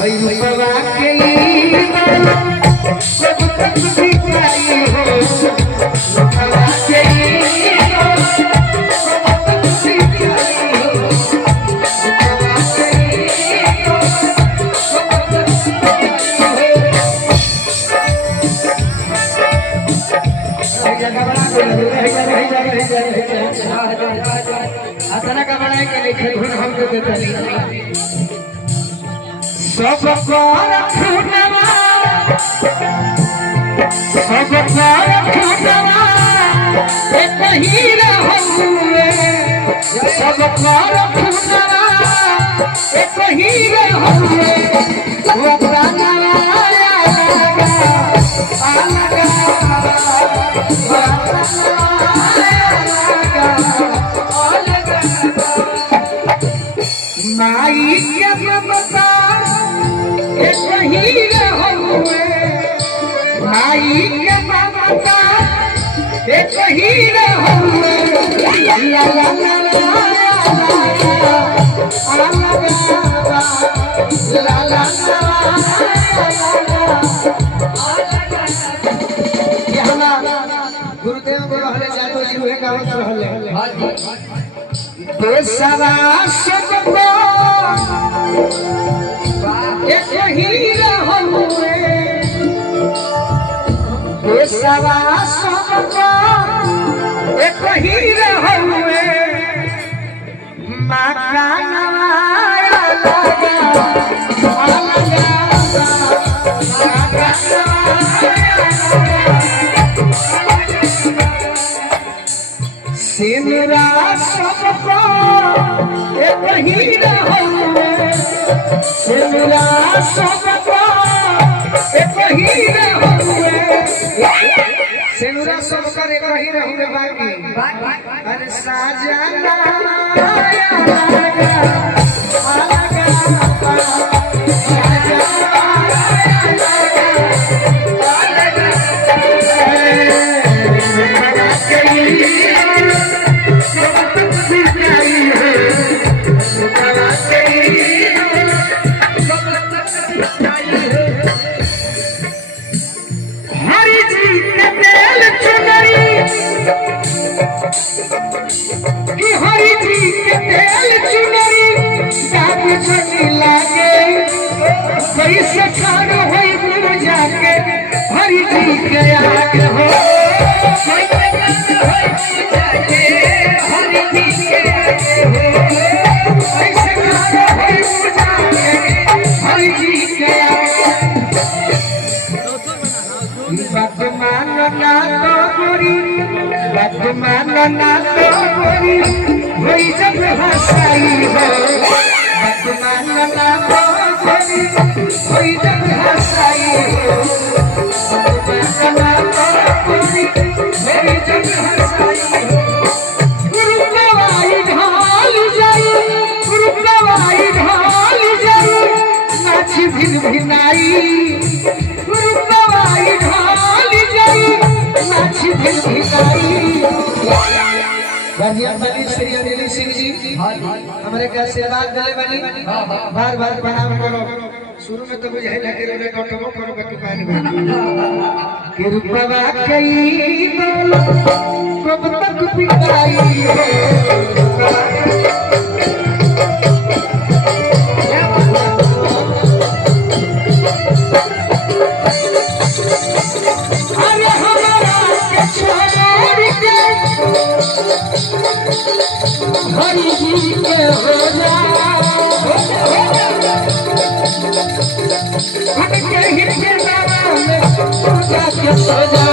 हई रूपवा के सब तक दिखाई हो रूपवा के अतना का बनाए के नहीं खरीद हम को देते नहीं सब पर खुनवा एक ही रहूए सब पर खुनवा एक ही रहूए वो प्राणवा माई के ममता एक ही रहूए माई के ममता एक ही रहूए ला ला ला ला गुरुदेव रहले जातो जी हुए गावत रहले देशवा सबको एक ही रहूए देशवा सबको एक ही रहूए माँ का नवाया लगा सिमरा सबको एक ही रहूए सिमरा सबको एक ही रहूए सिमरा सबको एक ही रहूए बाकी अरे साजना हरि जी के तेल चुनरी साथ छनी लागे कैसे खान होई गुरु जाके हरि जी के आगे हो कैसे खान होई गुरु जाके हरि जी के आगे हो कैसे खान होई गुरु जाके हरि जी के आगे बात मानो ना तो गोरी बात मानो ना तो गोरी वही जब हंसाई हो बात मानो ना तो गोरी वही जब हंसाई हो बात मानो ना तो गोरी वही जब हंसाई हो गुरु नवाई ढाल जाई गुरु नवाई ढाल जाई नाची भिन भिनाई गुरु नवाई ढाल जाई नाची भिन भिनाई बढ़िया बनी श्री अनिल सिंह जी हमारे का आशीर्वाद दिले बनी बार बार प्रणाम करो शुरू में तो मुझे लगे रे कटमो करो बाकी पानी में कृपा कई बोलो कब तक पिटाई हो हरि जी के हो जा हट के हित के नाम में पूजा के सजा